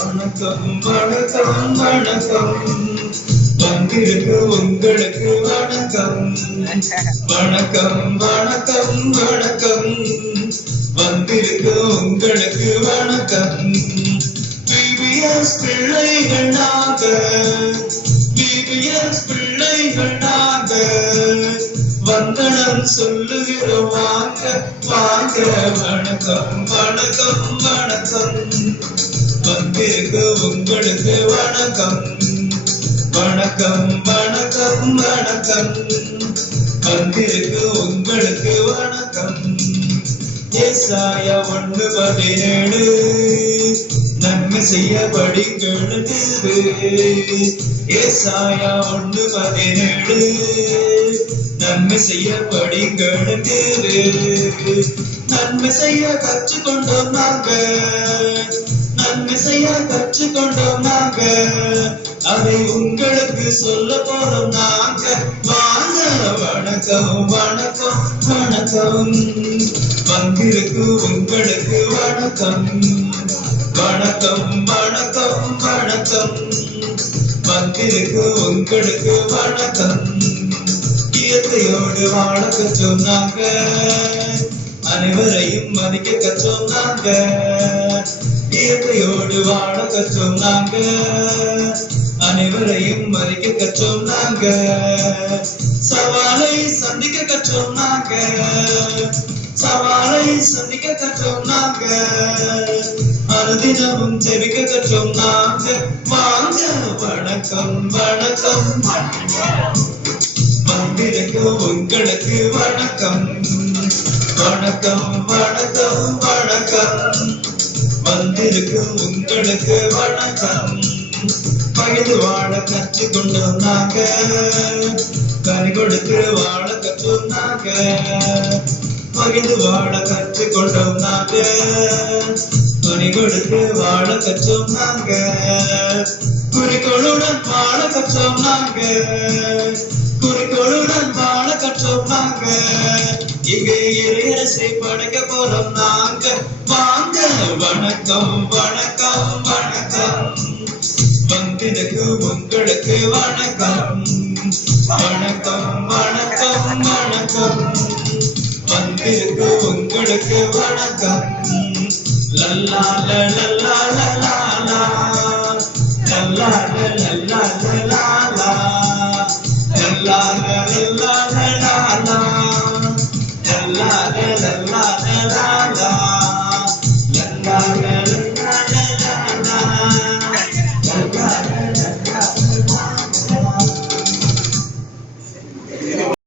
வணக்கம் வணக்கம் வணக்கம் வந்திருக்கு உங்களுக்கு வணக்கம் வணக்கம் வணக்கம் வணக்கம் வந்திருக்கு உங்களுக்கு வணக்கம் பிபிஎஸ் பிள்ளைகள் நாங்க பிபிஎஸ் பிள்ளைகள் நாங்க வந்தனம் சொல்லுகிறோம் வாங்க வாங்க வணக்கம் வணக்கம் வணக்கம் வந்திருக்கு உங்களுக்கு வணக்கம் வணக்கம் வணக்கம் வணக்கம் வந்திருக்கு உங்களுக்கு வணக்கம் ஏசாயா 1:17 நன்மை செய்ய படிக்கிறது ஏசாயா 1:17 நன்மை செய்ய படிக்கிறது நன்மை செய்ய கற்றுக்கொண்டோம் நாங்க நன்மை செய்ய கற்றுக்கொண்டோம் நாங்க அதை உங்களுக்கு சொல்ல போறோம் நாங்க வாங்க வணக்கம் வணக்கம் வணக்கம் வந்திருக்கு உங்களுக்கு வணக்கம் வணக்கம் வணக்கம் வணக்கம் வந்திருக்கு உங்களுக்கு வணக்கம் இயற்கையோடு வாழ கற்றோம் நாங்க அனைவரையும் மதிக்க கற்றோம் நாங்க இயற்கையோடு வாழ கற்றோம் நாங்க அனைவரையும் மதிக்க கற்றோம் நாங்க சவாலை சந்திக்க கற்றோம் நாங்க சவாலை சந்திக்க கற்றோம் நாங்க அனுதினமும் ஜெபிக்க கற்றோம் நாங்க வாங்க வணக்கம் வணக்கம் வந்திருக்கு உங்களுக்கு வணக்கம் வணக்கம் வணக்கம் வணக்கம் வந்திருக்கு உங்களுக்கு வணக்கம் பகிர்ந்து வாழ கற்றுக்கொண்டோம் நாங்க கனி கொடுத்து வாழ கற்றோம் நாங்க பகிர்ந்து வாழ கற்றுக்கொண்டோம் நாங்க கனி கொடுத்து வாழ கற்றோம் நாங்க குறிக்கோளுடன் வாழ கற்றோம் நாங்க குறிக்கோளுடன் வாழ கற்றோம் நாங்க இங்கே இறையரசை படைக்க போறோம் நாங்க வாங்க வணக்கம் வணக்கம் வணக்கம் வந்திருக்கு உங்களுக்கு வணக்கம் வணக்கம் வணக்கம் வணக்கம் வந்திருக்கு உங்களுக்கு வணக்கம் லல்லா லல்லா லல்லா லல்லா லல்லா